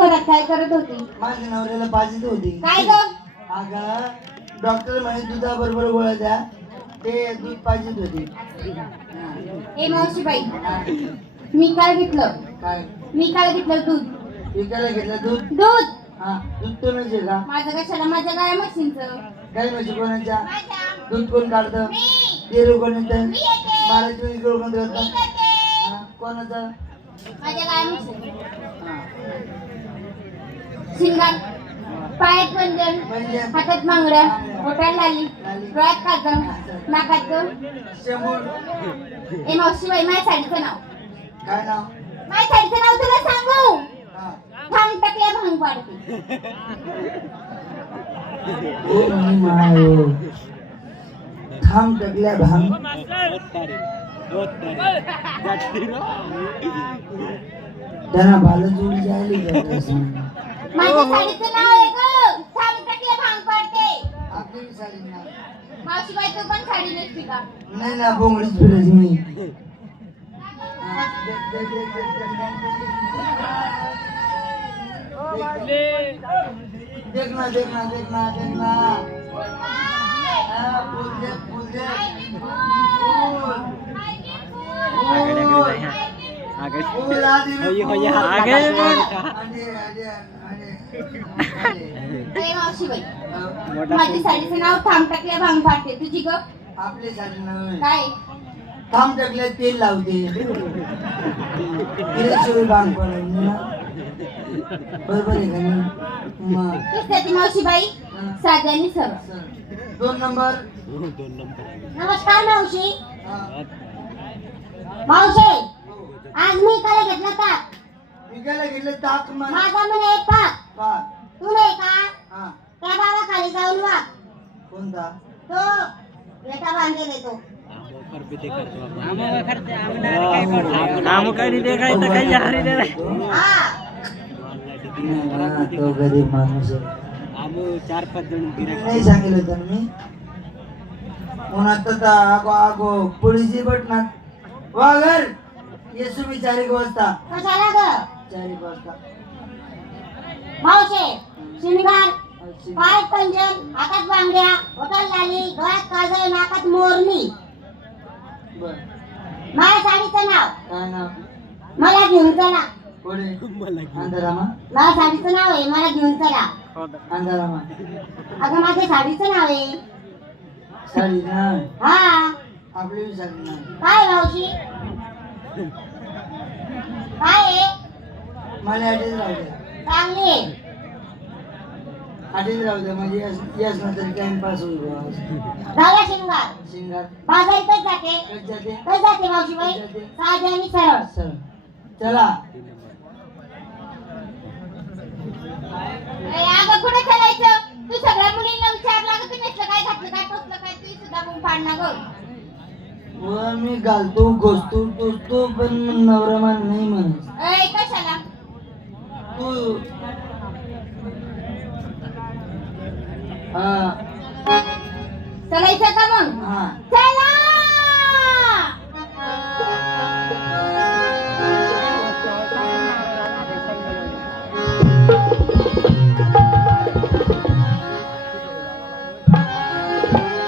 घरात काय करत होती? माझ्या नवऱ्याला पाजीत होती. काय ग? अगं डॉक्टर म्हणे दुधा बरोबर गोळ्या द्या, ते दूध पाजीत होती. ए मावशीबाई, मी काय घेतलं? काय मी काय घेतलं? दूध. विकायला घेतलं दूध? दूध हा दूध तो म्हणजे का? माझं कशाला? माझ्या गाय म्हशींचं. काय म्हणजे कोणाच्या? माझ्या. दूध कोण काढतं? मी. डेअरी कोण येतं? मी येते. महाराज कोण मी करतं? करते. कोणाचं? माझ्या गाय म्हशी. हा. शिंगात पायात पंजन, पंजन. हातात बांगड्या, बोटाला लाली, लाली. डोळ्यात काजळ, नाकात गम. शेंबूड. ए मावशीबाई, माझ्या साडीचं नाव. काय नाव? माझ्या साडीचं नाव तुला सांगू? हा. थांब टाकल्या भांग पाडते. ओ मायो थांब टकल्या भांग. त्यांना बालजूड जायली माझ्या साडीचं नाव आहे ग. थांब टाकल्या भांग पाडते. आपली साडी ना. मावशीबाई, तू पण साडी नेसती का? नाही ना बोंगडीच फिरायची मी. देखना देखना देखना देखना. फुल दे फुल दे. फुल आधी ए मावशीबाई, माझ्या साडीचं नाव थांब टाकल्या भांग पाडते. तुझी ग? आपली साडी नव्हे. काय? थांब टाकल्या तेल लावते. तिला बांग पडली ना. बरोबर आहे का नाही? मग किती मावशीबाई? साध्याने सरळ. 2 नंबर. नमस्कार मावशी. हा. मावशी, आज मी काय घेतलं का? विकायला गेले ताक मन. माझा म्हणे एक पाक. पाक. तू नाही का? हा. त्या बाबा खाली जाऊन वाग. कोणता? तो बेटा बांधलेला आहे तो. हा. तो गरीब माणूस आहे. 4-5 जण नाही सांगितलं होतं मी. उन्हात आगो आगो पोळीची बटनात वाघर येसू मी 4 वाजता. कशाला ग? 4 वाजता. मावशी, शिंगार, पायात पंजन, हातात बांगड्या, बोटाला लाली, डोळ्यात काजळ, नाकात मोरणी. बर. माझ्या साडीचं नाव. काय नाव? मला घेऊन चला. पुढे अंधारामा. माझ्या साडीचं नाव आहे मला घेऊन चला. अंधारामा. अगं माझ्या साडीचं नाव आहे. साडी ना. हा. आपली बी साडी ना. काय मावशी? काय आहे? मला अडीच राहू द्या. चांगली आहे. अडीच राहू द्या म्हणजे यस ना तरी टाइमपास होईल बुवा. झाला शिंगार. शिंगार. बाजारी कधी जाते? कधी जाते? कधी जाते मावशीबाई? साधी आणि सरळ. सर चला. अरे अगं कुठे चालायचं? तू सगळ्या मुलींना विचारलं अगं तुम्ही काय घातलं काय टोचलं काय तू सुद्धा मग पाडणार गं. व मी घालतो घोसतो टोचतो पण नवरा मान नाही म्हणत. ए कशाला? तू हा चलायचं का मग? हा. चला.